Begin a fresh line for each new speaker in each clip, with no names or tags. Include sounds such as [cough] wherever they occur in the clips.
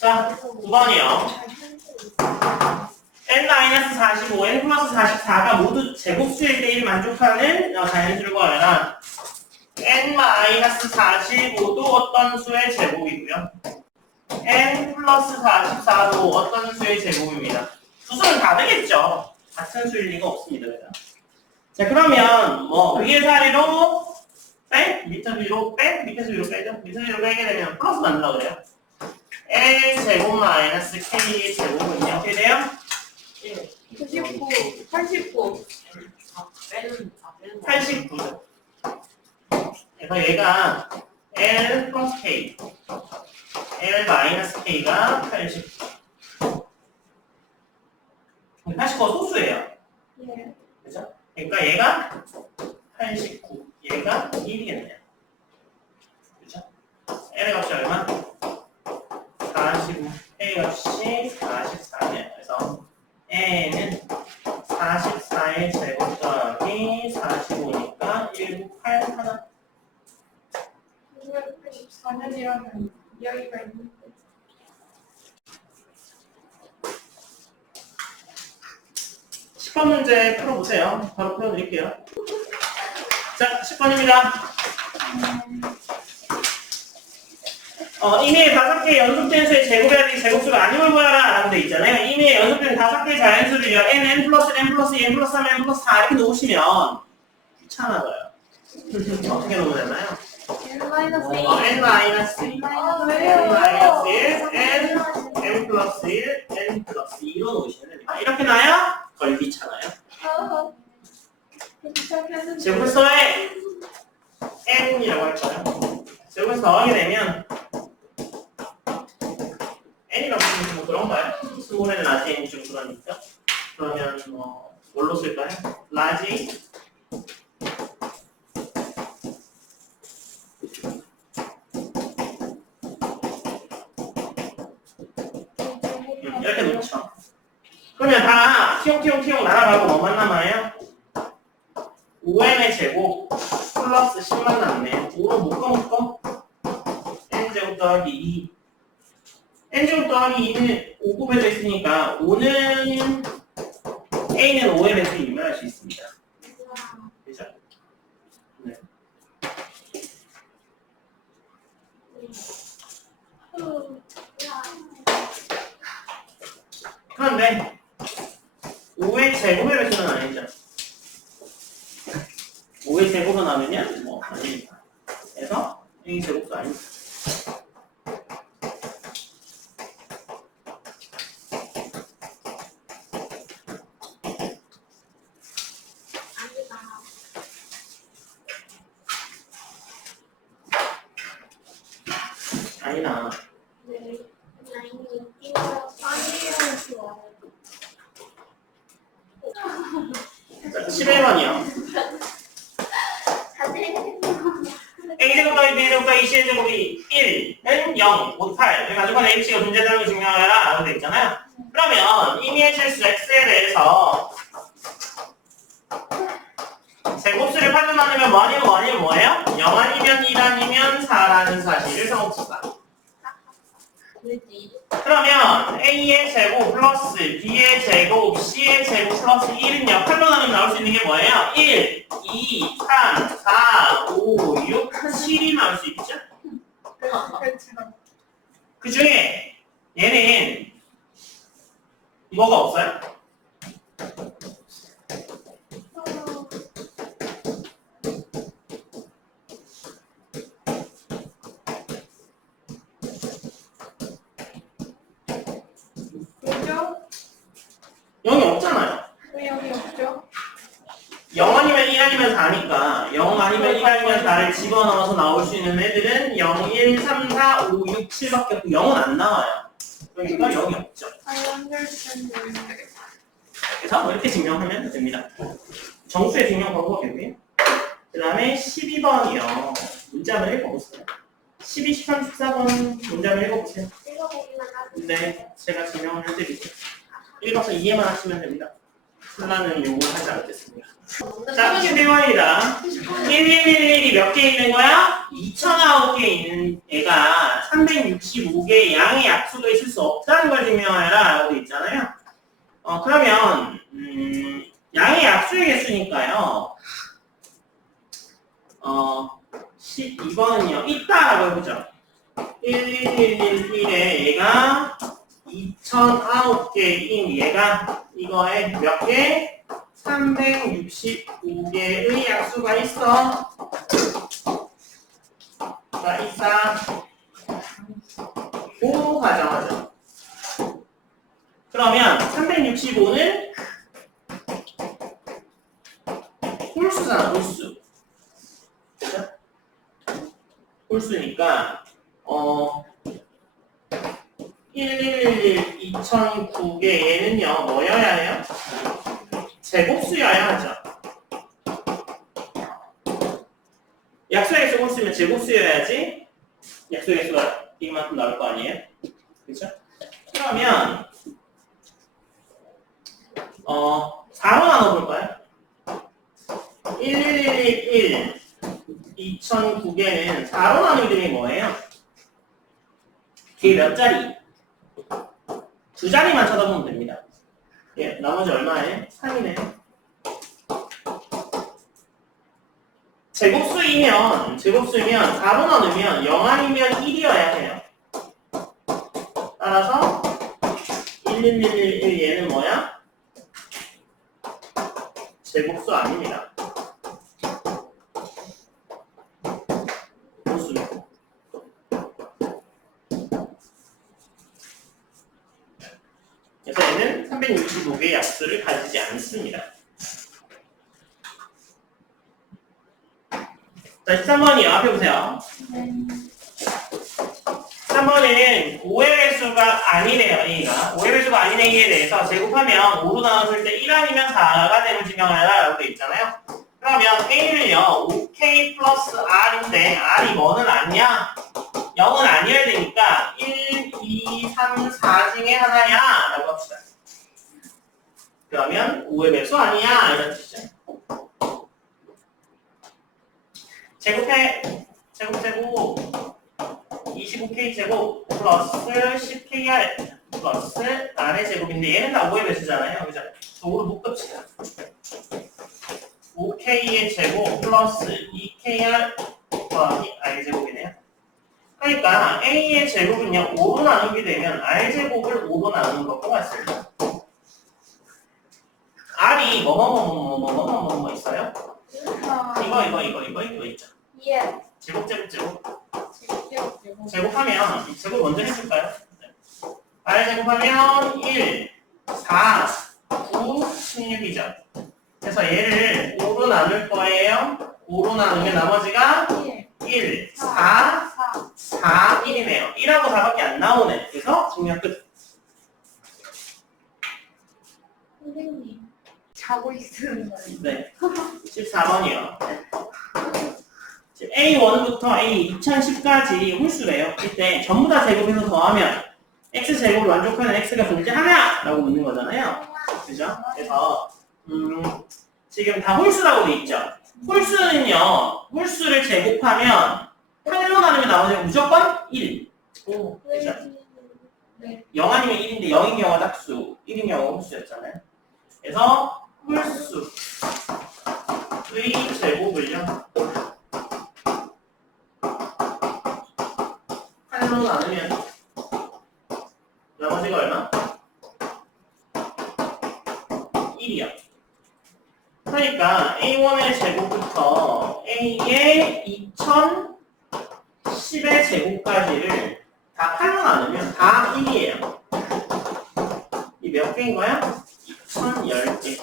자, 9번이요. n-45, n 플러스 44가 모두 제곱수일 때1 만족하는 어, 자연수를 구하라. n-45도 어떤 수의 제곱이고요. n 플러스 44도 어떤 수의 제곱입니다. 두 수는 다르겠죠. 같은 수일 리가 없습니다. 그죠? 자 그러면 뭐 위의 사리로 빼 밑에 위로 빼 밑에서 위로 빼죠. 밑에서 위로 빼게 되면 플러스 만들어 그래요. L 제곱 마이너스 k 제곱은요 어떻게 돼요?
99, 89.
89죠. 그래서 얘가 L 플러스 K, L 마이너스 K가 89. 89가 소수예요.
예.
그죠? 그러니까 얘가 89, 얘가 1이겠네요. 그죠? L의 값이 얼마? 45, K 값이 44네요. 그래서 N은 44의 제곱 더하기 45니까 198 하나.
984년이라면 이야기가 있는데.
십 번 문제 풀어보세요. 바로 풀어드릴게요. 자, 10번입니다. 어, 이미의 다섯 개의 연속된 수의 되는 제곱수가 구하라 라고 돼 있잖아요. 이미의 연속된 다섯 개의 자연수를요. n, n 플러스 n 플러스 2, n 플러스 3, n 플러스 4 이렇게 놓으시면 귀찮아져요. [laughs] 어떻게 놓으면 되나요?
N 마이너스 1.
어, n 마이너스 2,
아,
n 1, n, n 플러스 1, n 플러스 2로 놓으시면 됩니다. 이렇게 나야 덜 귀찮아요.
아.
제곱서에 n이라고 할까요? 제곱에서 더하게 되면 쓰면 뭐 그런가요? 스몰은 라지 n이 좀 그러니까 그러면 뭐 뭘로 쓸까요? 라지 음, 이렇게 놓죠. 그러면 다 티용티용티용 날아가고 뭐만 남아요? 5n의 제곱 플러스 10만 남네. 5로 묶어 묶어. n제곱 더하기 2. N제곱 더하기 2는 5 곱해져 있으니까 5는 a는 5의 배수 유명할 수 있습니다. 그죠? 네. 그런데 5의 제곱의 배수는 아니죠. 5의 제곱은 하면요? 뭐 아닙니다. 그래서 이 제곱도 아닙니다.
네.
자, 11번이요. 더하기 C의 제곱이 1은 0, 5, 8. 여기 가족한 H가 존재하는 걸 증명하라 라고 돼 있잖아요. 그러면 임의의 실수 X에 대해서 제곱수를 판단하려면 뭐 아니면 뭐 아니면 뭐예요? 0 아니면 1 아니면 4라는 사실을 성립시다. 그 러면 A의 제곱 플러스 B의 제곱, C의 제곱 플러스 1은요. 칼로 나누면 나올 수 있는 게 뭐예요? 1, 2, 3, 4, 5, 6, 7이 나올 수?
그렇죠.
그 중에 얘는 뭐가 없어요?
왜죠?
0이 없잖아요.
왜 여기 없죠?
0 아니면 1 아니면 4니까 0 아니면 1 아니면 4를 집어넣어서 나올 수 있는 애들은 0, 1, 3, 4, 5, 6, 7 밖에 없고 0은 안 나와요. 그러니까 0이 없죠. 그래서 뭐 이렇게 증명하면 됩니다. 정수의 증명 방법이고요. 그 다음에 12번이요. 문제 한번 읽어보세요. 12, 13, 14번 문제 한번 읽어보세요. 네, 제가 증명을 해드릴게요. 읽어서 이해만 하시면 됩니다. 혼란은 요구를 하지 않겠습니다. 자, 11번이다. 1111이 몇 개 있는 거야? 2009개 있는 애가 365개의 양의 약수가 있을 수 없다는 걸 증명하라 라고 돼 있잖아요. 어, 그러면, 음, 양의 약수의 개수니까요. 어, 12번은요, 있다라고 해보죠. 11111에 얘가 2009개인 얘가 이거에 몇 개? 365개의 약수가 있어. 자, 있다. 고 가정하죠. 그러면 365는 홀수잖아, 홀수. 홀수니까, 어, 1111 2009개 얘는요, 뭐여야 해요? 제곱수여야 하죠. 약수의 개수 홀수면 제곱수여야지 약수의 개수가 이만큼 나올 거 아니에요? 그렇죠? 그러면 어 4로 나눠볼까요? 1111 2009개는 4로 나누기 되면 뭐예요? 뒤에 몇 자리? 두 자리만 쳐다보면 됩니다. 예, 나머지 얼마예요? 3이네요. 제곱수이면, 제곱수이면 4로 나누면 0 아니면 1이어야 해요. 따라서 11111 얘는 뭐야? 제곱수 아닙니다. 홀수. 그래서 얘는 365개의 약수를 가지지 않습니다. 자, 13번이요. 앞에 보세요. 3번은 5의 배수가 아니래요, A가. 5의 배수가 아닌 A에 대해서 제곱하면 5로 나눴을 때 1 아니면 4가 되는 증명하라 라고 돼 있잖아요. 그러면 A는요, 5K 플러스 R인데, R이 뭐는 아니야? 0은 아니어야 되니까 1, 2, 3, 4 중에 하나야. 그러면 5의 배수 아니야 이런 뜻이죠. 제곱해 제곱 제곱 25K 제곱 플러스 10KR 플러스 R의 제곱인데 얘는 다 5의 배수잖아요. 그죠? 저거로 묶읍시다. 5K의 제곱 플러스 2KR 더하기 R의 제곱이네요. 그러니까 A의 제곱은요 5로 나누게 되면 R 제곱을 5로 나누는 것과 같습니다. R이 뭐뭐뭐뭐뭐뭐뭐뭐 있어요? 이거 이거 이거 이거 이거 있죠.
예.
제곱 제곱 제곱
제곱 제곱.
제곱하면 이 제곱 먼저 해줄까요? 네. R 제곱하면 1, 4, 9, 16이죠. 그래서 얘를 5로 나눌 거예요. 5로 나누면 나머지가
1,
1, 4,
4.
4, 1이네요. 1하고 4밖에 안 나오네. 그래서 증명 끝.
있으는 거예요.
네. 14번이요. A1부터 A2010까지 홀수래요. 이때 전부 다 제곱해서 더하면 x제곱을 만족하는 x가 존재하냐? 라고 묻는 거잖아요. 그죠? 그래서 음, 지금 다 홀수라고 돼 있죠. 홀수는요. 홀수를 제곱하면 8로 나누면 나머지가 무조건 1.
오.
그죠?
네.
0 아니면 1인데 0인 경우가 짝수, 1인 경우가 홀수였잖아요. 그래서 홀수의 제곱을요. 8로 나누면 나머지가 얼마? 1이요. 그러니까 A1의 제곱부터 A의 2010의 제곱까지를 다 8로 나누면 다 1이에요. 이 몇 개인 거야? 2010개.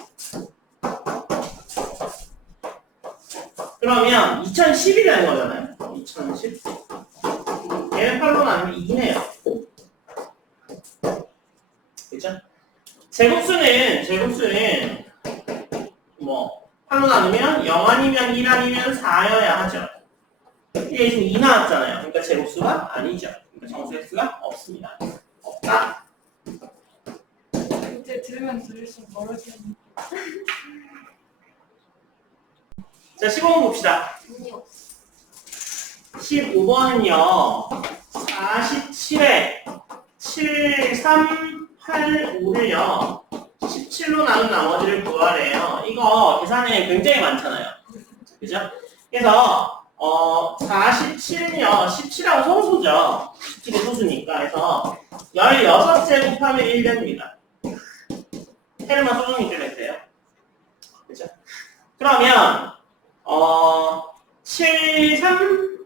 그러면 2010이라는 거잖아요. 2010. 얘는 8로 나누면 2네요. 그죠? 제곱수는, 제곱수는, 뭐, 8로 나누면 0 아니면 1 아니면 4여야 하죠. 이게 지금 2 나왔잖아요. 그러니까 제곱수가 아니죠. 그러니까 정수 x가 없습니다. 없다.
이제 들으면 들을수록 멀어지는.
자, 15번 봅시다.
돈이 없어.
15번은요, 47에 7, 3, 8, 5를요, 17로 나눈 나머지를 구하래요. 이거 계산에 굉장히 많잖아요. 그죠? 그래서, 어, 47은요, 17하고 소수죠. 17이 소수니까. 그래서, 16제 곱하면 1 됩니다. 테르마 소중이 때문에 돼요. 그죠? 그러면, 어, 7, 3,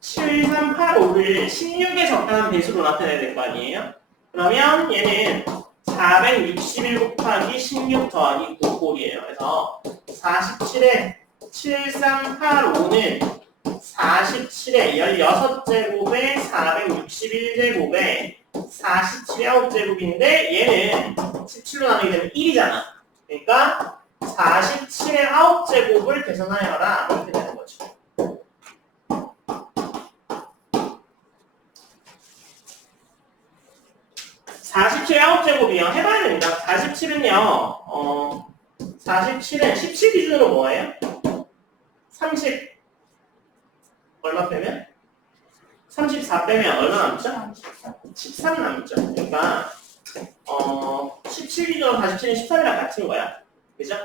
7, 3, 8, 5를 16의 적당한 배수로 나타내야 될 거 아니에요? 그러면 얘는 461 곱하기 16 더하기 9 꼴이에요. 그래서 47에 7, 3, 8, 5는 47에 16제곱에 461제곱에 47의 9제곱인데 얘는 17로 나누게 되면 1이잖아. 그러니까 47의 9제곱을 계산하여라. 이렇게 되는 거죠. 47의 9제곱이요. 해봐야 됩니다. 47은요, 어, 47은 17 기준으로 뭐예요? 30 얼마 빼면? 34 빼면 얼마 남죠? 13 남죠. 그러니까 어, 17 기준으로 47은 13이랑 같은 거야. 그죠?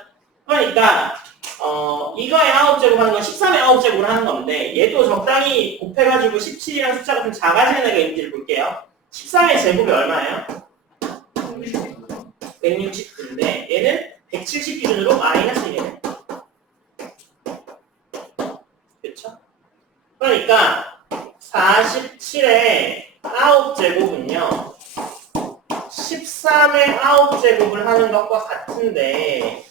그러니까 어, 이거의 9제곱 하는 건 13의 9제곱을 하는 건데 얘도 적당히 곱해가지고 17이랑 숫자가 좀 작아지는 애가 있는지를 볼게요. 13의 제곱이 얼마예요? 169인데 얘는 170 기준으로 마이너스 1이에요. 그렇죠? 그러니까 47의 9제곱은요 13의 9제곱을 하는 것과 같은데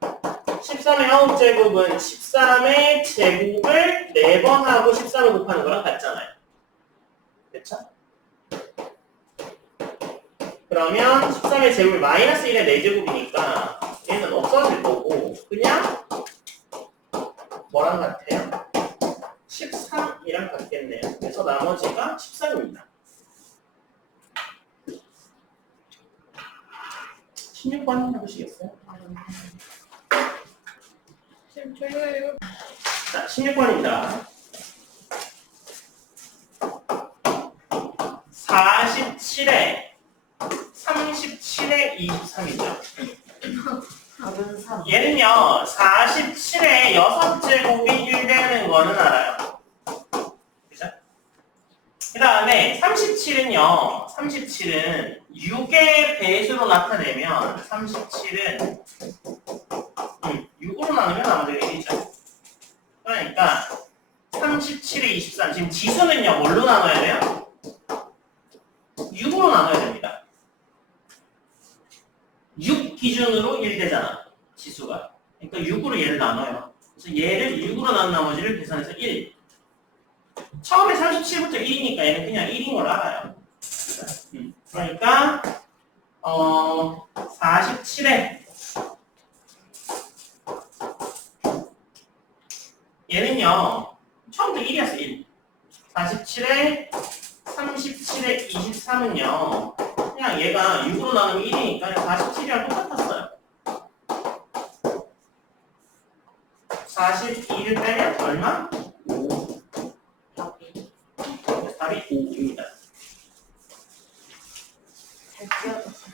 13의 9제곱은 13의 제곱을 4번 하고 13을 곱하는 거랑 같잖아요. 그렇죠? 그러면 13의 제곱이 마이너스 1의 4제곱이니까 얘는 없어질 거고 그냥 뭐랑 같아요? 13이랑 같겠네요. 그래서 나머지가 13입니다. 16번 해보시겠어요? 자, 16번입니다. 47에 37에 23이죠.
다른 사람.
얘는요, 47에 6제곱이 1 되는 거는 알아요. 그죠? 그 다음에 37은요, 37은 6의 배수로 나타내면 37은 음, 6으로 나누면 나머지가 1이죠. 그러니까 37에 23, 지금 지수는요, 뭘로 나눠야 돼요? 6으로 나눠야 됩니다. 6 기준으로 1 되잖아. 지수가. 그러니까 6으로 얘를 나눠요. 그래서 얘를 6으로 나눈 나머지를 계산해서 1. 처음에 37부터 1이니까 얘는 그냥 1인 걸 알아요. 음, 그러니까 어 47에 얘는요 처음부터 1이었어 1. 47에 37에 23은요 그냥 얘가 6으로 나누면 1이니까 47이랑 똑같았어요. 42를 빼면 얼마? 5. 답이 5입니다.
잘 지어졌어.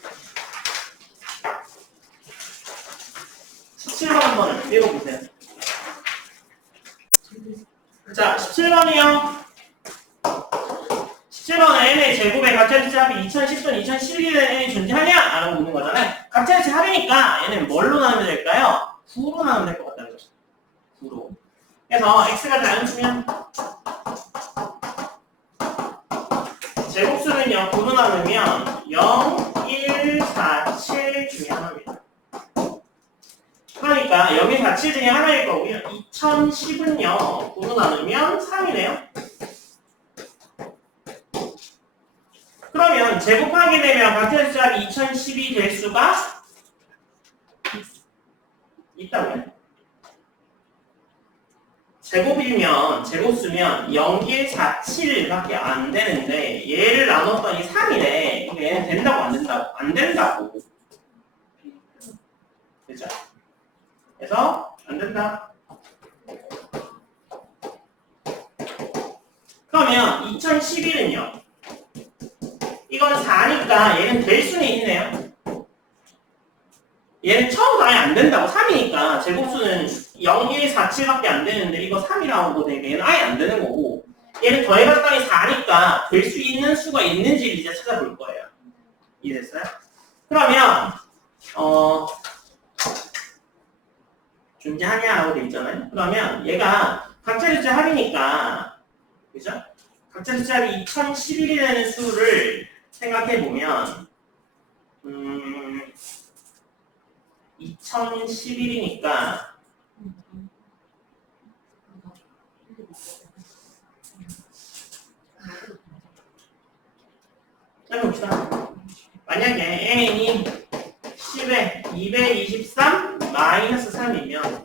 17번 한번 읽어보세요. 자, 17번이요. 17번은 n의 제곱의 각자일치 합이 2010년, 2011년에 n이 존재하냐? 라고 묻는 거잖아요. 각자일치 합이니까 얘는 뭘로 나누면 될까요? 9로 나누면 될 것 같다는 거죠. 9로. 그래서 x가 단수면 제곱수는요, 9로 나누면 0, 1, 4, 7 중에 하나입니다. 그러니까 여기 4, 7 중에 하나일 거고요. 2010은요, 9로 나누면 3이네요. 그러면 제곱하게 되면 각자 숫자가 2010이 될 수가 있다고요. 제곱이면 제곱수면 0, 1, 4, 7밖에 안 되는데 얘를 나눴더니 3이래. 그러니까 얘는 된다고 안 된다고? 안 된다고. 그래서 안 된다. 그러면 2011은요. 이건 4니까 얘는 될 수는 있네요. 얘는 처음부터 아예 안 된다고 3이니까 제곱수는 0, 1, 4, 7밖에 안 되는데 이거 3이라고 되니까 얘는 아예 안 되는 거고 얘는 더해봤더니 4니까 될 수 있는 수가 있는지를 이제 찾아볼 거예요. 이해됐어요? 그러면 어 존재하냐라고 돼 있잖아요. 그러면 얘가 각자 숫자 합이니까 그죠? 각자 합이 2011이라는 수를 생각해 보면 음 2011이니까 해봅시다. 만약에 n이 10에 223 마이너스 3이면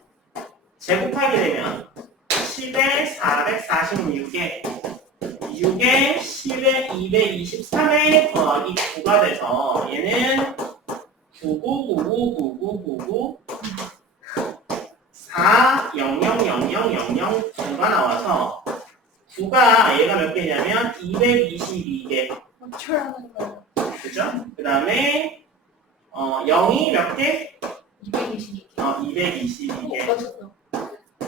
제곱하게 되면 10에 446에 6에 10에 223에 더하기 9가 돼서 얘는 99999999 4 0 0 0 0 0 0 9가 나와서 9가 얘가 몇 개냐면 222개
맞춰야하는 거예요.
그죠? 그 다음에 어 0이 몇 개?
222.
어 222개
맞췄어.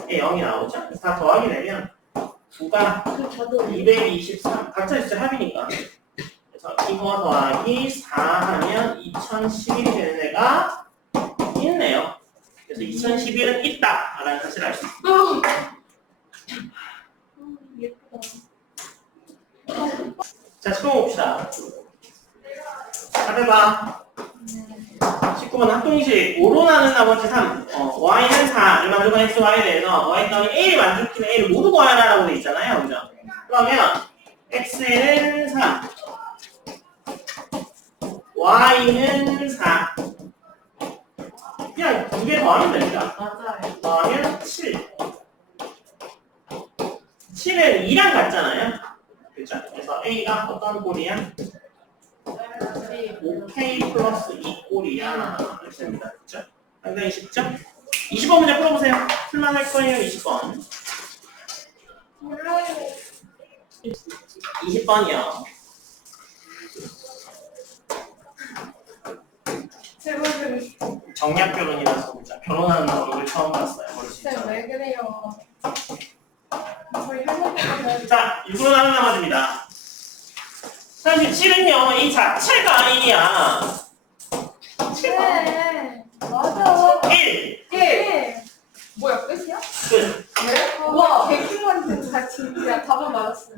에 0이 나오죠? 그래서 다 더하게 되면 9가
그 저도
223 각자 진짜 합이니까 그래서 이거 더하기 4 하면 2011이 되는 애가 있네요 그래서 2011은 있다 라는 사실을 알 수 있어요
음, 예쁘다.
자 19번 봅시다 잘해봐
네.
19번 합동식 5로 나눈 나머지 3 어, y는 4를 만족한 x, y에 대해서 y 더하기 a를 만족시키는 a를 모두 구하라라고 돼 있잖아요 그죠? 그러면 x는 3 y는 4 그냥 두 개 더하면 됩니다
맞아요.
더하면 7 7은 2랑 같잖아요 그죠? 그래서 a가 어떤 꼴이야? 5k 플러스 2꼴이야 이렇게 됩니다 그죠? 상당히 쉽죠? 20번 문제 풀어보세요 풀만할 거예요 20번
몰라요.
20번이요
제발
정략 결혼이라서 보자 결혼하는 얼굴 처음 봤어요
진짜 왜 그래요?
자 6으로 나눈 나머지입니다 37은요 이 자체가 아니야 7번
네. 맞아.
1
예. 뭐야 끝이야?
끝.
왜? 와 개킹한테 다 진짜 답을 맞았어요.